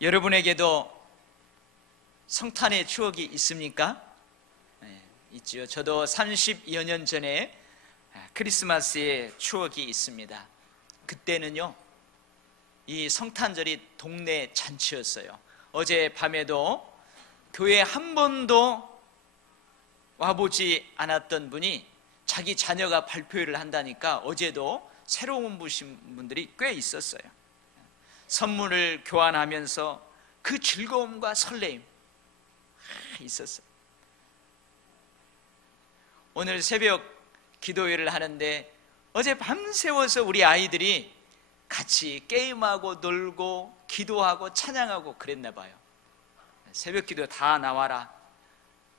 여러분에게도 성탄의 추억이 있습니까? 네, 있지요. 저도 30여 년 전에 크리스마스의 추억이 있습니다. 그때는요, 이 성탄절이 동네 잔치였어요. 어제 밤에도 교회 한 번도 와보지 않았던 분이 자기 자녀가 발표회를 한다니까 어제도 새로운 분들이 꽤 있었어요. 선물을 교환하면서 그 즐거움과 설레임 있었어요. 오늘 새벽 기도회를 하는데 어제 밤새워서 우리 아이들이 같이 게임하고 놀고 기도하고 찬양하고 그랬나 봐요. 새벽 기도 다 나와라,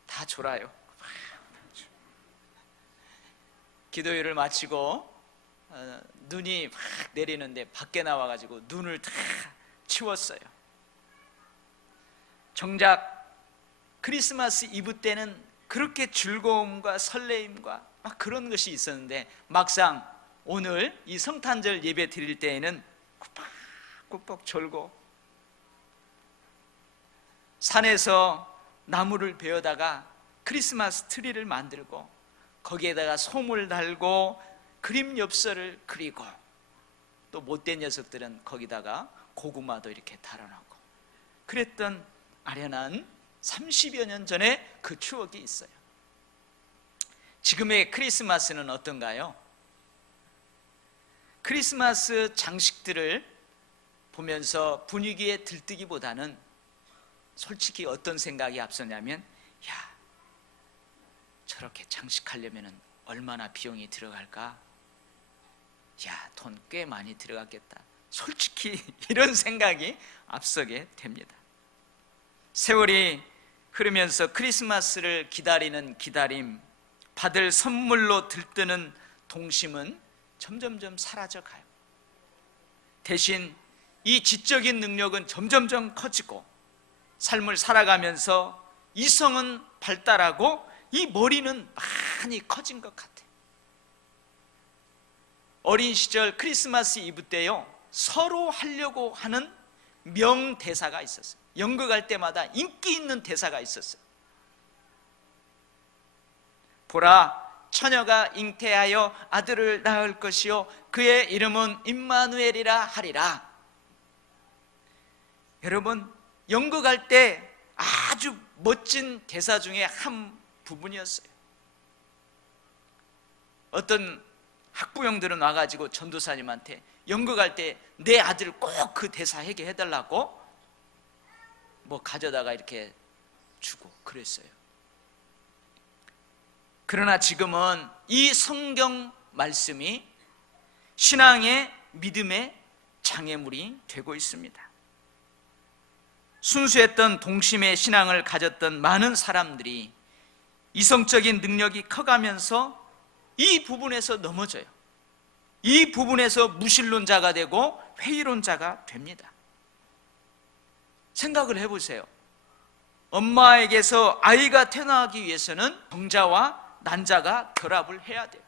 다 졸아요. 기도회를 마치고 눈이 막 내리는데 밖에 나와가지고 눈을 다 치웠어요. 정작 크리스마스 이브 때는 그렇게 즐거움과 설레임과 막 그런 것이 있었는데 막상 오늘 이 성탄절 예배 드릴 때에는 꾹꾹 졸고 산에서 나무를 베어다가 크리스마스 트리를 만들고 거기에다가 솜을 달고 그림 엽서를 그리고 또 못된 녀석들은 거기다가 고구마도 이렇게 달아놓고 그랬던 아련한 30여 년 전에 그 추억이 있어요. 지금의 크리스마스는 어떤가요? 크리스마스 장식들을 보면서 분위기에 들뜨기보다는 솔직히 어떤 생각이 앞서냐면, 야, 저렇게 장식하려면 얼마나 비용이 들어갈까? 야, 돈 꽤 많이 들어갔겠다. 솔직히 이런 생각이 앞서게 됩니다. 세월이 흐르면서 크리스마스를 기다리는 기다림, 받을 선물로 들뜨는 동심은 점점점 사라져가요. 대신 이 지적인 능력은 점점점 커지고 삶을 살아가면서 이성은 발달하고 이 머리는 많이 커진 것 같아요. 어린 시절 크리스마스 이브 때요, 서로 하려고 하는 명대사가 있었어요. 연극할 때마다 인기 있는 대사가 있었어요. 보라, 처녀가 잉태하여 아들을 낳을 것이요 그의 이름은 임마누엘이라 하리라. 여러분, 연극할 때 아주 멋진 대사 중에 한 부분이었어요. 어떤 학부형들은 와가지고 전도사님한테 연극할 때 내 아들 꼭 그 대사 얘기 해달라고 뭐 가져다가 이렇게 주고 그랬어요. 그러나 지금은 이 성경 말씀이 신앙의 믿음의 장애물이 되고 있습니다. 순수했던 동심의 신앙을 가졌던 많은 사람들이 이성적인 능력이 커가면서 이 부분에서 넘어져요. 이 부분에서 무신론자가 되고 회의론자가 됩니다. 생각을 해보세요. 엄마에게서 아이가 태어나기 위해서는 정자와 난자가 결합을 해야 돼요.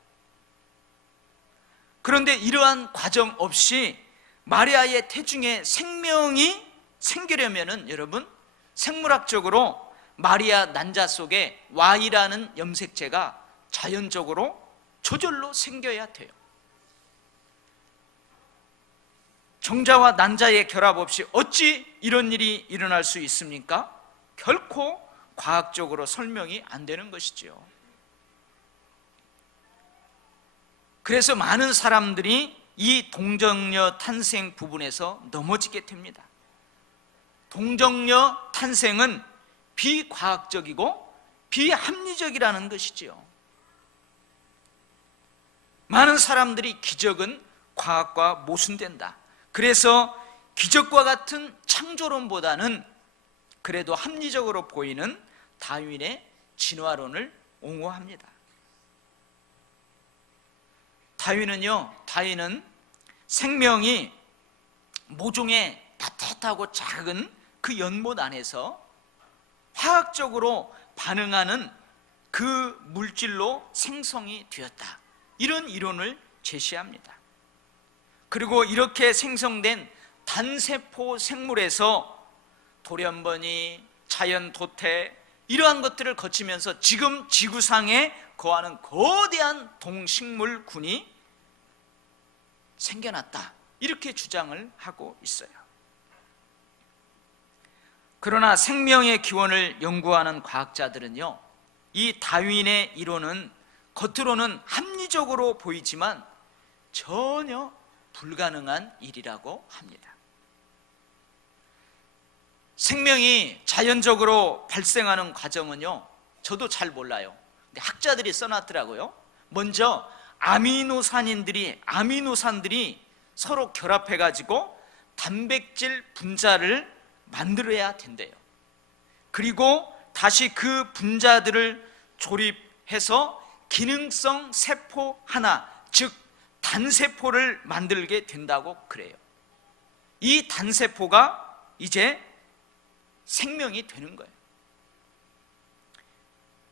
그런데 이러한 과정 없이 마리아의 태중에 생명이 생기려면은 여러분, 생물학적으로 마리아 난자 속에 Y라는 염색체가 자연적으로 저절로 생겨야 돼요. 정자와 난자의 결합 없이 어찌 이런 일이 일어날 수 있습니까? 결코 과학적으로 설명이 안 되는 것이지요. 그래서 많은 사람들이 이 동정녀 탄생 부분에서 넘어지게 됩니다. 동정녀 탄생은 비과학적이고 비합리적이라는 것이지요. 많은 사람들이 기적은 과학과 모순된다. 그래서 기적과 같은 창조론보다는 그래도 합리적으로 보이는 다윈의 진화론을 옹호합니다. 다윈은 생명이 모종의 따뜻하고 작은 그 연못 안에서 화학적으로 반응하는 그 물질로 생성이 되었다, 이런 이론을 제시합니다. 그리고 이렇게 생성된 단세포 생물에서 돌연변이, 자연 도태, 이러한 것들을 거치면서 지금 지구상에 거하는 거대한 동식물군이 생겨났다, 이렇게 주장을 하고 있어요. 그러나 생명의 기원을 연구하는 과학자들은요, 이 다윈의 이론은 겉으로는 합리적으로 보이지만 전혀 불가능한 일이라고 합니다. 생명이 자연적으로 발생하는 과정은요, 저도 잘 몰라요. 근데 학자들이 써놨더라고요. 먼저 아미노산들이 서로 결합해가지고 단백질 분자를 만들어야 된대요. 그리고 다시 그 분자들을 조립해서 기능성 세포 하나, 즉 단세포를 만들게 된다고 그래요. 이 단세포가 이제 생명이 되는 거예요.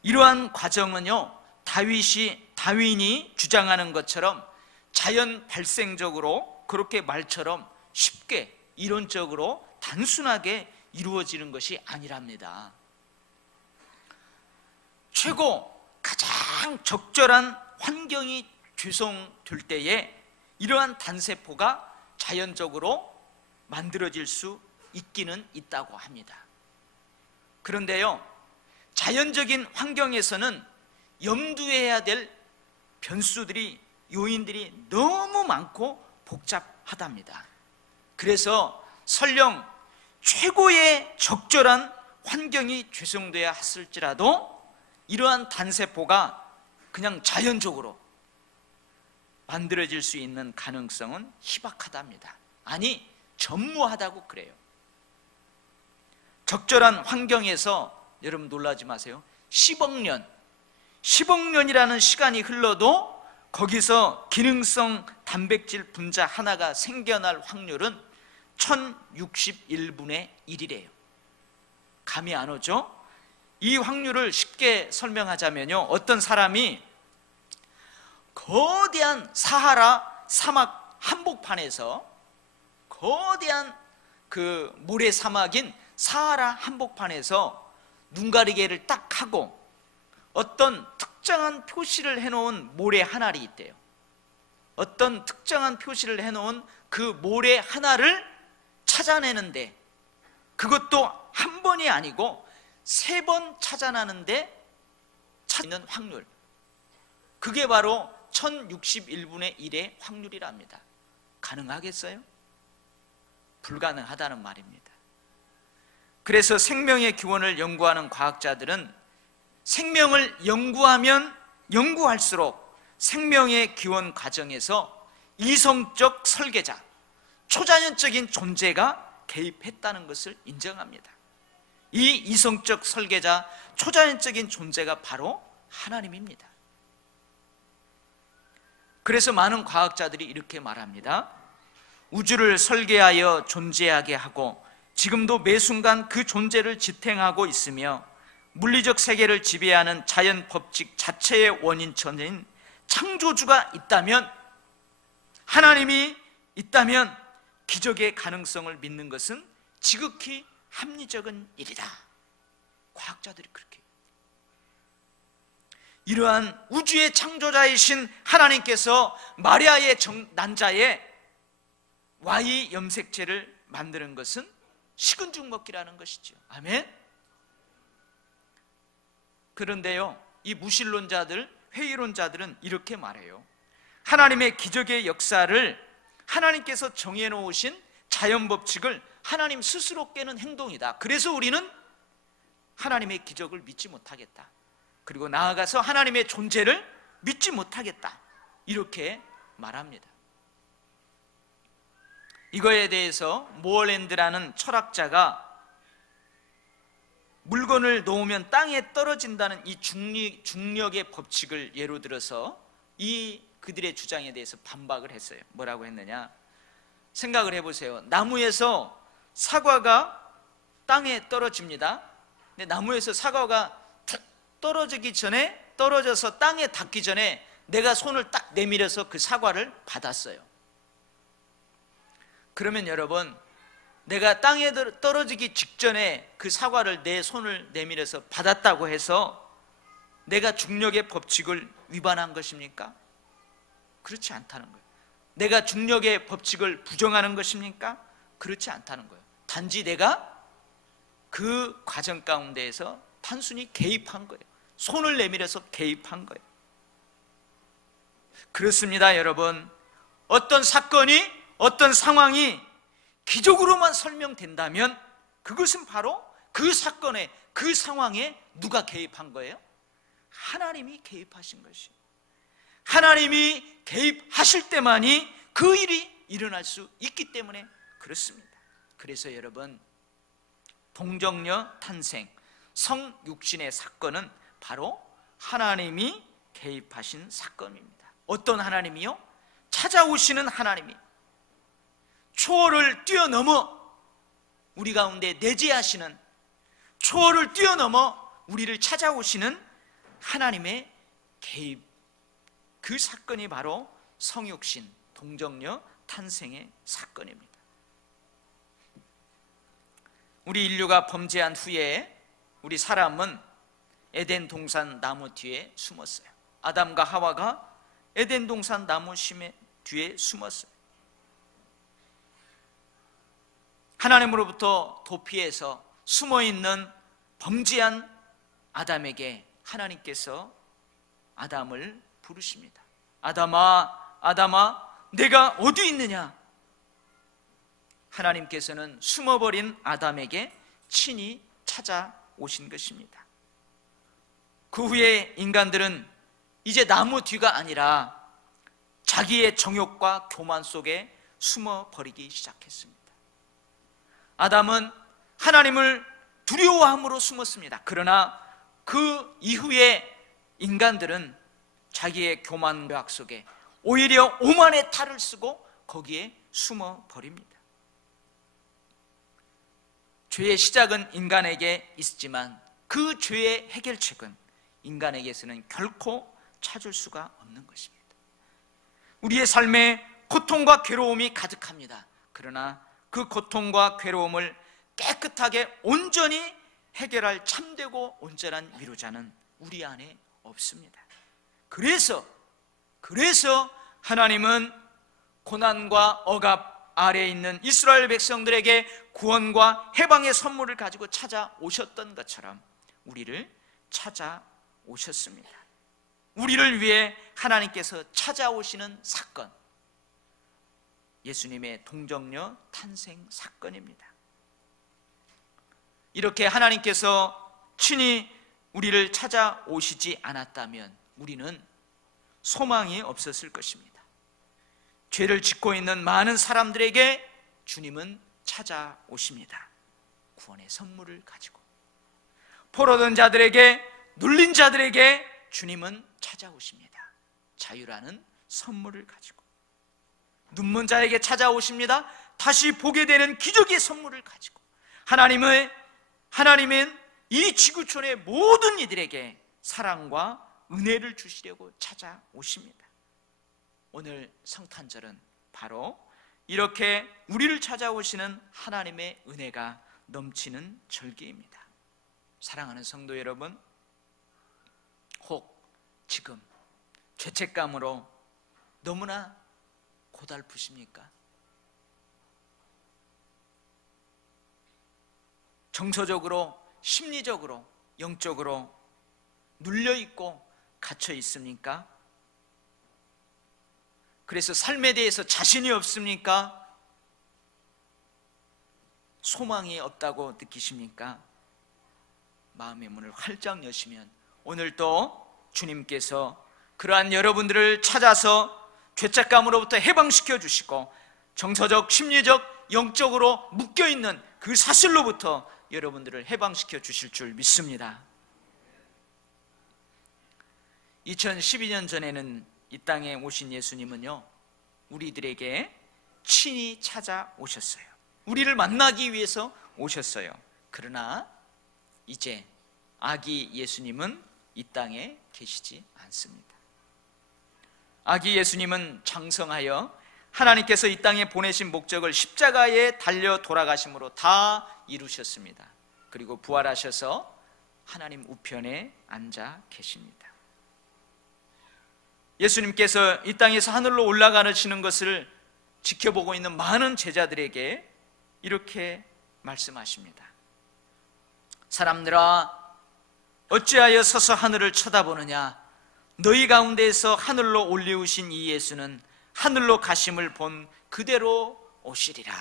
이러한 과정은요, 다윈이 주장하는 것처럼 자연 발생적으로 그렇게 말처럼 쉽게 이론적으로 단순하게 이루어지는 것이 아니랍니다. 가장 적절한 환경이 조성될 때에 이러한 단세포가 자연적으로 만들어질 수 있기는 있다고 합니다. 그런데요, 자연적인 환경에서는 염두해야 될 변수들이, 요인들이 너무 많고 복잡하답니다. 그래서 설령 최고의 적절한 환경이 조성되어야 했을지라도 이러한 단세포가 그냥 자연적으로 만들어질 수 있는 가능성은 희박하답니다. 아니, 전무하다고 그래요. 적절한 환경에서, 여러분 놀라지 마세요, 10억 년이라는 시간이 흘러도 거기서 기능성 단백질 분자 하나가 생겨날 확률은 1061분의 1이래요. 감이 안 오죠? 이 확률을 쉽게 설명하자면요, 어떤 사람이 거대한 사하라 사막 한복판에서, 거대한 그 모래 사막인 사하라 한복판에서 눈가리개를 딱 하고 어떤 특정한 표시를 해놓은 모래 하나를 있대요. 어떤 특정한 표시를 해놓은 그 모래 하나를 찾아내는데, 그것도 한 번이 아니고 3번 찾아내는데 찾는 확률, 그게 바로 1061분의 1의 확률이랍니다. 가능하겠어요? 불가능하다는 말입니다. 그래서 생명의 기원을 연구하는 과학자들은 생명을 연구하면 연구할수록 생명의 기원 과정에서 이성적 설계자, 초자연적인 존재가 개입했다는 것을 인정합니다. 이 이성적 설계자, 초자연적인 존재가 바로 하나님입니다. 그래서 많은 과학자들이 이렇게 말합니다. 우주를 설계하여 존재하게 하고 지금도 매 순간 그 존재를 지탱하고 있으며 물리적 세계를 지배하는 자연 법칙 자체의 원인처인 창조주가 있다면, 하나님이 있다면 기적의 가능성을 믿는 것은 지극히 합리적인 일이다. 과학자들이 그렇게, 이러한 우주의 창조자이신 하나님께서 마리아의 난자에 Y 염색체를 만드는 것은 식은 죽 먹기라는 것이죠. 아멘. 그런데요, 이 무신론자들, 회의론자들은 이렇게 말해요. 하나님의 기적의 역사를, 하나님께서 정해놓으신 자연법칙을 하나님 스스로 깨는 행동이다. 그래서 우리는 하나님의 기적을 믿지 못하겠다. 그리고 나아가서 하나님의 존재를 믿지 못하겠다. 이렇게 말합니다. 이거에 대해서 모어랜드라는 철학자가 물건을 놓으면 땅에 떨어진다는 이 중력의 법칙을 예로 들어서 그들의 주장에 대해서 반박을 했어요. 뭐라고 했느냐? 생각을 해보세요. 나무에서 사과가 땅에 떨어집니다. 근데 나무에서 사과가 떨어지기 전에, 떨어져서 땅에 닿기 전에 내가 손을 딱 내밀어서 그 사과를 받았어요. 그러면 여러분, 내가 땅에 떨어지기 직전에 그 사과를 내 손을 내밀어서 받았다고 해서 내가 중력의 법칙을 위반한 것입니까? 그렇지 않다는 거예요. 내가 중력의 법칙을 부정하는 것입니까? 그렇지 않다는 거예요. 단지 내가 그 과정 가운데에서 단순히 개입한 거예요. 손을 내밀어서 개입한 거예요. 그렇습니다, 여러분. 어떤 사건이, 어떤 상황이 기적으로만 설명된다면 그것은 바로 그 사건에, 그 상황에 누가 개입한 거예요? 하나님이 개입하신 것이에요. 하나님이 개입하실 때만이 그 일이 일어날 수 있기 때문에 그렇습니다. 그래서 여러분, 동정녀 탄생, 성육신의 사건은 바로 하나님이 개입하신 사건입니다. 어떤 하나님이요? 찾아오시는 하나님이 초월을 뛰어넘어 우리 가운데 내재하시는, 초월을 뛰어넘어 우리를 찾아오시는 하나님의 개입, 그 사건이 바로 성육신, 동정녀 탄생의 사건입니다. 우리 인류가 범죄한 후에 우리 사람은 에덴 동산 나무 뒤에 숨었어요. 아담과 하와가 에덴 동산 나무 심의 뒤에 숨었어요. 하나님으로부터 도피해서 숨어있는 범죄한 아담에게 하나님께서 아담을 부르십니다. 아담아, 아담아, 내가 어디 있느냐? 하나님께서는 숨어버린 아담에게 친히 찾아오신 것입니다. 그 후에 인간들은 이제 나무 뒤가 아니라 자기의 정욕과 교만 속에 숨어버리기 시작했습니다. 아담은 하나님을 두려워함으로 숨었습니다. 그러나 그 이후에 인간들은 자기의 교만 묘학 속에 오히려 오만의 탈을 쓰고 거기에 숨어버립니다. 죄의 시작은 인간에게 있지만 그 죄의 해결책은 인간에게서는 결코 찾을 수가 없는 것입니다. 우리의 삶에 고통과 괴로움이 가득합니다. 그러나 그 고통과 괴로움을 깨끗하게 온전히 해결할 참되고 온전한 위로자는 우리 안에 없습니다. 그래서 하나님은 고난과 억압 아래에 있는 이스라엘 백성들에게 구원과 해방의 선물을 가지고 찾아오셨던 것처럼 우리를 찾아오셨습니다. 우리를 위해 하나님께서 찾아오시는 사건, 예수님의 동정녀 탄생 사건입니다. 이렇게 하나님께서 친히 우리를 찾아오시지 않았다면 우리는 소망이 없었을 것입니다. 죄를 짓고 있는 많은 사람들에게 주님은 찾아오십니다. 구원의 선물을 가지고. 포로된 자들에게, 눌린 자들에게 주님은 찾아오십니다. 자유라는 선물을 가지고. 눈먼 자에게 찾아오십니다. 다시 보게 되는 기적의 선물을 가지고. 하나님은 이 지구촌의 모든 이들에게 사랑과 은혜를 주시려고 찾아오십니다. 오늘 성탄절은 바로 이렇게 우리를 찾아오시는 하나님의 은혜가 넘치는 절기입니다. 사랑하는 성도 여러분, 혹 지금 죄책감으로 너무나 고달프십니까? 정서적으로, 심리적으로, 영적으로 눌려있고 갇혀 있습니까? 그래서 삶에 대해서 자신이 없습니까? 소망이 없다고 느끼십니까? 마음의 문을 활짝 여시면 오늘 또 주님께서 그러한 여러분들을 찾아서 죄책감으로부터 해방시켜 주시고 정서적, 심리적, 영적으로 묶여있는 그 사슬로부터 여러분들을 해방시켜 주실 줄 믿습니다. 2012년 전에는 이 땅에 오신 예수님은요, 우리들에게 친히 찾아오셨어요. 우리를 만나기 위해서 오셨어요. 그러나 이제 아기 예수님은 이 땅에 계시지 않습니다. 아기 예수님은 장성하여 하나님께서 이 땅에 보내신 목적을 십자가에 달려 돌아가심으로 다 이루셨습니다. 그리고 부활하셔서 하나님 우편에 앉아 계십니다. 예수님께서 이 땅에서 하늘로 올라가시는 것을 지켜보고 있는 많은 제자들에게 이렇게 말씀하십니다. 사람들아, 어찌하여 서서 하늘을 쳐다보느냐? 너희 가운데에서 하늘로 올리우신 이 예수는 하늘로 가심을 본 그대로 오시리라.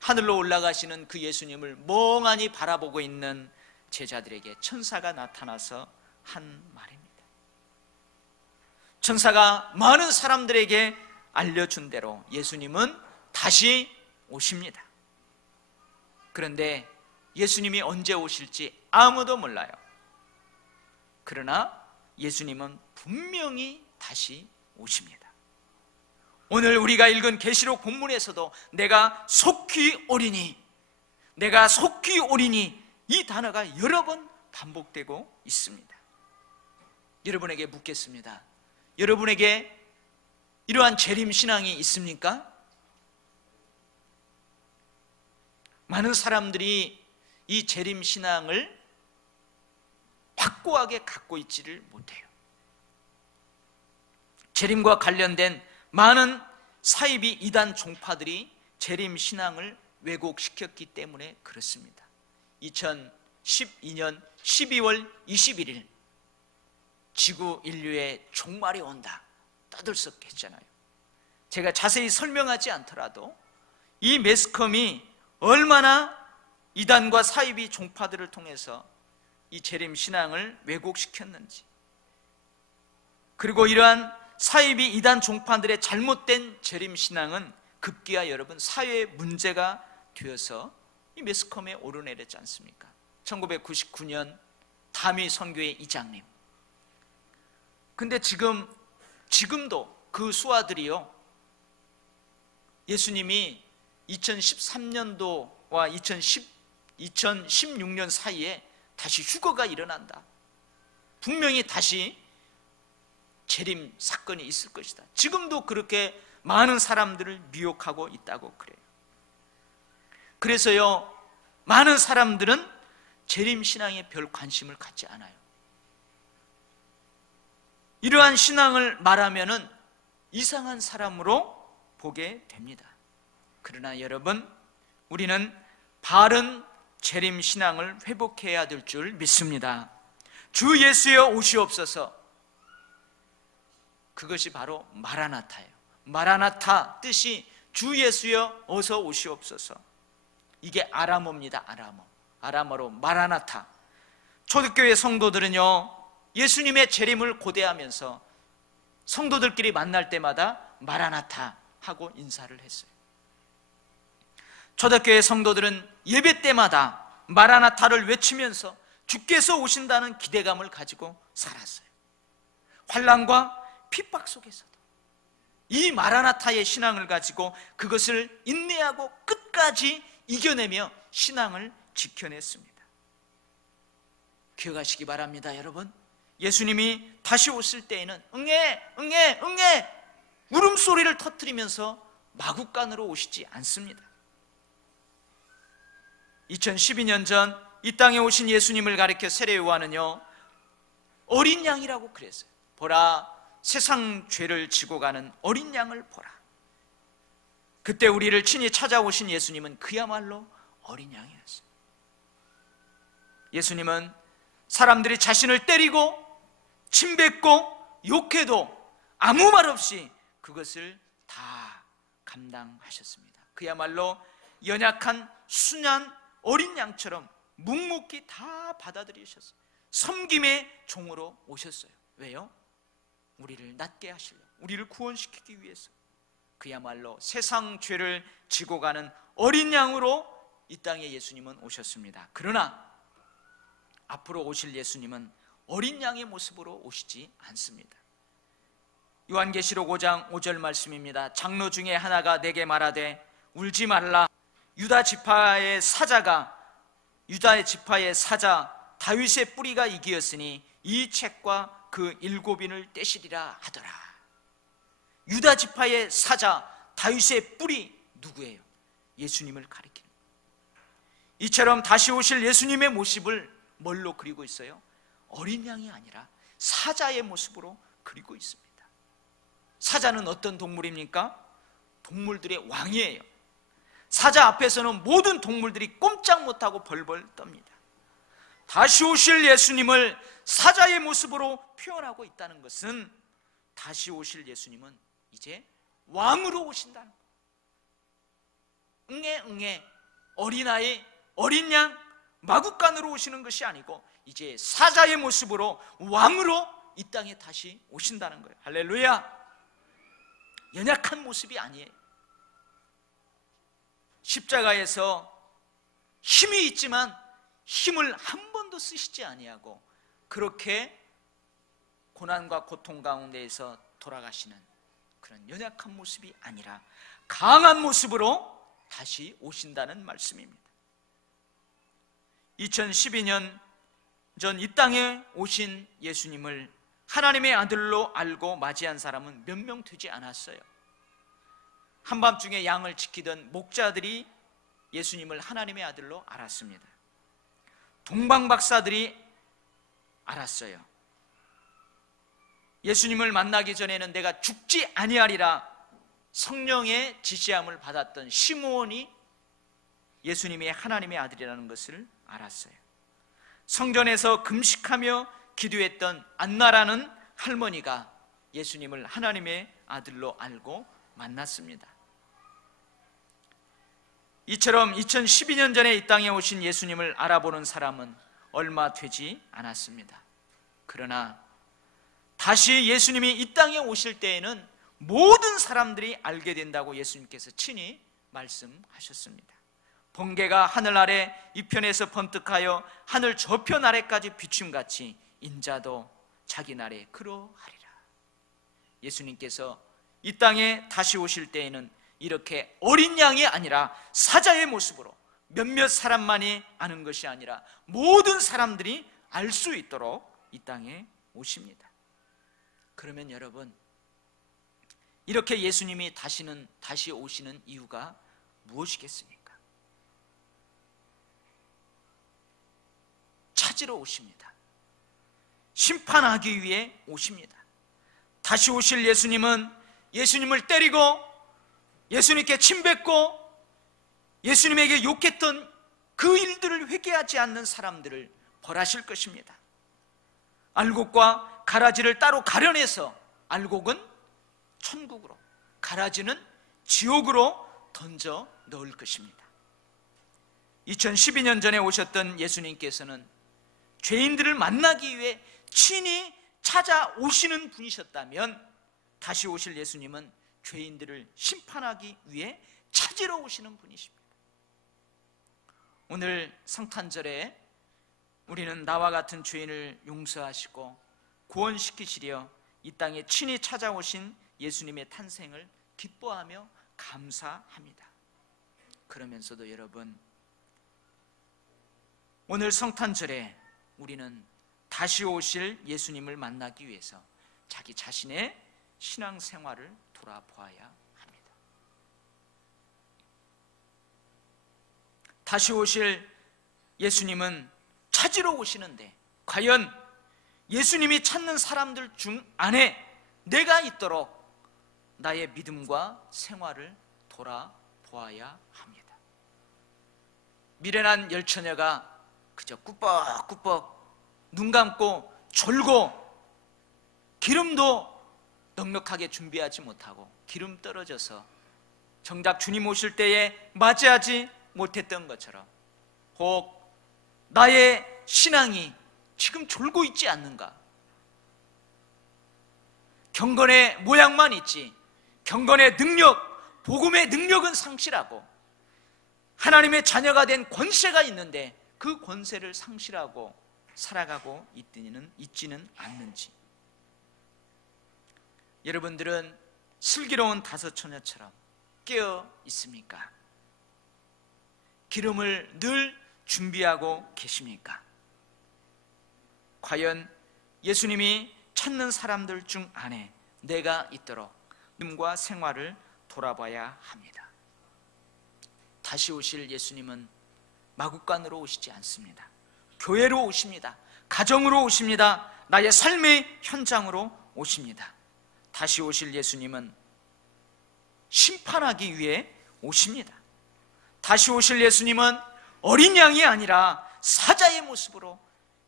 하늘로 올라가시는 그 예수님을 멍하니 바라보고 있는 제자들에게 천사가 나타나서 한 말입니다. 천사가 많은 사람들에게 알려준 대로 예수님은 다시 오십니다. 그런데 예수님이 언제 오실지 아무도 몰라요. 그러나 예수님은 분명히 다시 오십니다. 오늘 우리가 읽은 계시록 본문에서도 내가 속히 오리니, 내가 속히 오리니, 이 단어가 여러 번 반복되고 있습니다. 여러분에게 묻겠습니다. 여러분에게 이러한 재림신앙이 있습니까? 많은 사람들이 이 재림신앙을 확고하게 갖고 있지를 못해요. 재림과 관련된 많은 사이비 이단 종파들이 재림신앙을 왜곡시켰기 때문에 그렇습니다. 2012년 12월 21일 지구 인류의 종말이 온다 떠들썩했잖아요. 제가 자세히 설명하지 않더라도 이 매스컴이 얼마나 이단과 사이비 종파들을 통해서 이 재림신앙을 왜곡시켰는지, 그리고 이러한 사이비 이단 종파들의 잘못된 재림신앙은 급기야 여러분 사회의 문제가 되어서 이 매스컴에 오르내렸지 않습니까? 1999년 다미 선교회 이장님. 근데 지금도 그 수아들이요, 예수님이 2013년도와 2016년 사이에 다시 휴거가 일어난다, 분명히 다시 재림 사건이 있을 것이다, 지금도 그렇게 많은 사람들을 미혹하고 있다고 그래요. 그래서요, 많은 사람들은 재림신앙에 별 관심을 갖지 않아요. 이러한 신앙을 말하면은 이상한 사람으로 보게 됩니다. 그러나 여러분, 우리는 바른 재림신앙을 회복해야 될 줄 믿습니다. 주 예수여 오시옵소서. 그것이 바로 마라나타예요. 마라나타 뜻이 주 예수여 어서 오시옵소서. 이게 아람어입니다. 아람어로 마라나타. 초대교회 성도들은요, 예수님의 재림을 고대하면서 성도들끼리 만날 때마다 마라나타 하고 인사를 했어요. 초대교회 성도들은 예배 때마다 마라나타를 외치면서 주께서 오신다는 기대감을 가지고 살았어요. 환난과 핍박 속에서도 이 마라나타의 신앙을 가지고 그것을 인내하고 끝까지 이겨내며 신앙을 지켜냈습니다. 기억하시기 바랍니다. 여러분, 예수님이 다시 오실 때에는 응애 응애 응애 울음소리를 터뜨리면서 마구간으로 오시지 않습니다. 2012년 전 이 땅에 오신 예수님을 가리켜 세례 요한은요, 어린 양이라고 그랬어요. 보라, 세상 죄를 지고 가는 어린 양을 보라. 그때 우리를 친히 찾아오신 예수님은 그야말로 어린 양이었어요. 예수님은 사람들이 자신을 때리고 침뱉고 욕해도 아무 말 없이 그것을 다 감당하셨습니다. 그야말로 연약한 순한 어린 양처럼 묵묵히 다 받아들이셨어요. 섬김의 종으로 오셨어요. 왜요? 우리를 낫게 하시려고, 우리를 구원시키기 위해서. 그야말로 세상 죄를 지고 가는 어린 양으로 이 땅에 예수님은 오셨습니다. 그러나 앞으로 오실 예수님은 어린 양의 모습으로 오시지 않습니다. 요한계시록 5장 5절 말씀입니다. 장로 중에 하나가 내게 말하되 울지 말라. 유다의 지파의 사자 다윗의 뿌리가 이기었으니 이 책과 그 7인을 떼시리라 하더라. 유다 지파의 사자 다윗의 뿔이 누구예요? 예수님을 가리키는. 이처럼 다시 오실 예수님의 모습을 뭘로 그리고 있어요? 어린 양이 아니라 사자의 모습으로 그리고 있습니다. 사자는 어떤 동물입니까? 동물들의 왕이에요. 사자 앞에서는 모든 동물들이 꼼짝 못하고 벌벌 떱니다. 다시 오실 예수님을 사자의 모습으로 표현하고 있다는 것은 다시 오실 예수님은 이제 왕으로 오신다는 거예요. 응애 응애 어린아이 어린 양 마구간으로 오시는 것이 아니고 이제 사자의 모습으로 왕으로 이 땅에 다시 오신다는 거예요. 할렐루야. 연약한 모습이 아니에요. 십자가에서 힘이 있지만 힘을 한 번도 쓰시지 아니하고 그렇게 고난과 고통 가운데에서 돌아가시는 그런 연약한 모습이 아니라 강한 모습으로 다시 오신다는 말씀입니다. 2012년 전 이 땅에 오신 예수님을 하나님의 아들로 알고 맞이한 사람은 몇 명 되지 않았어요. 한밤중에 양을 지키던 목자들이 예수님을 하나님의 아들로 알았습니다. 동방박사들이 알았어요. 예수님을 만나기 전에는 내가 죽지 아니하리라 성령의 지시함을 받았던 시므온이 예수님이 하나님의 아들이라는 것을 알았어요. 성전에서 금식하며 기도했던 안나라는 할머니가 예수님을 하나님의 아들로 알고 만났습니다. 이처럼 2012년 전에 이 땅에 오신 예수님을 알아보는 사람은 얼마 되지 않았습니다. 그러나 다시 예수님이 이 땅에 오실 때에는 모든 사람들이 알게 된다고 예수님께서 친히 말씀하셨습니다. 번개가 하늘 아래 이편에서 번뜩하여 하늘 저편 아래까지 비춤같이 인자도 자기 날에 그러하리라. 예수님께서 이 땅에 다시 오실 때에는 이렇게 어린 양이 아니라 사자의 모습으로 몇몇 사람만이 아는 것이 아니라 모든 사람들이 알 수 있도록 이 땅에 오십니다. 그러면 여러분, 이렇게 예수님이 다시 오시는 이유가 무엇이겠습니까? 찾으러 오십니다. 심판하기 위해 오십니다. 다시 오실 예수님은 예수님을 때리고 예수님께 침뱉고 예수님에게 욕했던 그 일들을 회개하지 않는 사람들을 벌하실 것입니다. 알곡과 가라지를 따로 가려내서 알곡은 천국으로, 가라지는 지옥으로 던져 넣을 것입니다. 2012년 전에 오셨던 예수님께서는 죄인들을 만나기 위해 친히 찾아오시는 분이셨다면 다시 오실 예수님은 죄인들을 심판하기 위해 찾으러 오시는 분이십니다. 오늘 성탄절에 우리는 나와 같은 죄인을 용서하시고 구원시키시려 이 땅에 친히 찾아오신 예수님의 탄생을 기뻐하며 감사합니다. 그러면서도 여러분, 오늘 성탄절에 우리는 다시 오실 예수님을 만나기 위해서 자기 자신의 신앙생활을 돌아보아야 합니다. 다시 오실 예수님은 찾으러 오시는데 과연 예수님이 찾는 사람들 중 안에 내가 있도록 나의 믿음과 생활을 돌아보아야 합니다. 미련한 열처녀가 그저 꾸벅꾸벅 눈 감고 졸고 기름도 넉넉하게 준비하지 못하고 기름 떨어져서 정작 주님 오실 때에 맞이하지 못했던 것처럼 혹 나의 신앙이 지금 졸고 있지 않는가? 경건의 모양만 있지 경건의 능력, 복음의 능력은 상실하고 하나님의 자녀가 된 권세가 있는데 그 권세를 상실하고 살아가고 있지는 않는지. 여러분들은 슬기로운 다섯 처녀처럼 깨어 있습니까? 기름을 늘 준비하고 계십니까? 과연 예수님이 찾는 사람들 중 안에 내가 있도록 삶과 생활을 돌아봐야 합니다. 다시 오실 예수님은 마구간으로 오시지 않습니다. 교회로 오십니다. 가정으로 오십니다. 나의 삶의 현장으로 오십니다. 다시 오실 예수님은 심판하기 위해 오십니다. 다시 오실 예수님은 어린 양이 아니라 사자의 모습으로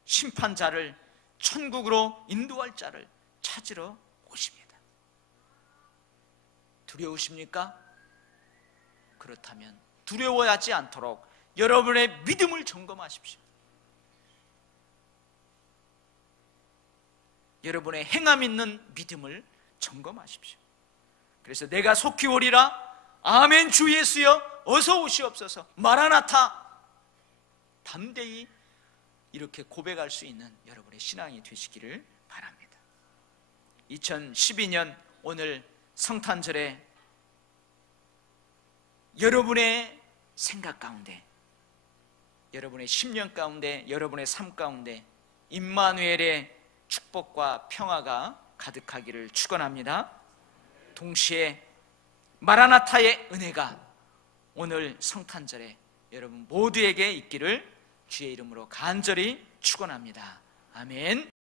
심판자를, 천국으로 인도할 자를 찾으러 오십니다. 두려우십니까? 그렇다면 두려워하지 않도록 여러분의 믿음을 점검하십시오. 여러분의 행함 있는 믿음을 점검하십시오. 그래서 내가 속히 오리라, 아멘 주 예수여 어서 오시옵소서, 마라나타, 담대히 이렇게 고백할 수 있는 여러분의 신앙이 되시기를 바랍니다. 2012년 오늘 성탄절에 여러분의 생각 가운데, 여러분의 심령 가운데, 여러분의 삶 가운데 임마누엘의 축복과 평화가 가득하기를 축원합니다. 동시에 마라나타의 은혜가 오늘 성탄절에 여러분 모두에게 있기를 주의 이름으로 간절히 축원합니다. 아멘.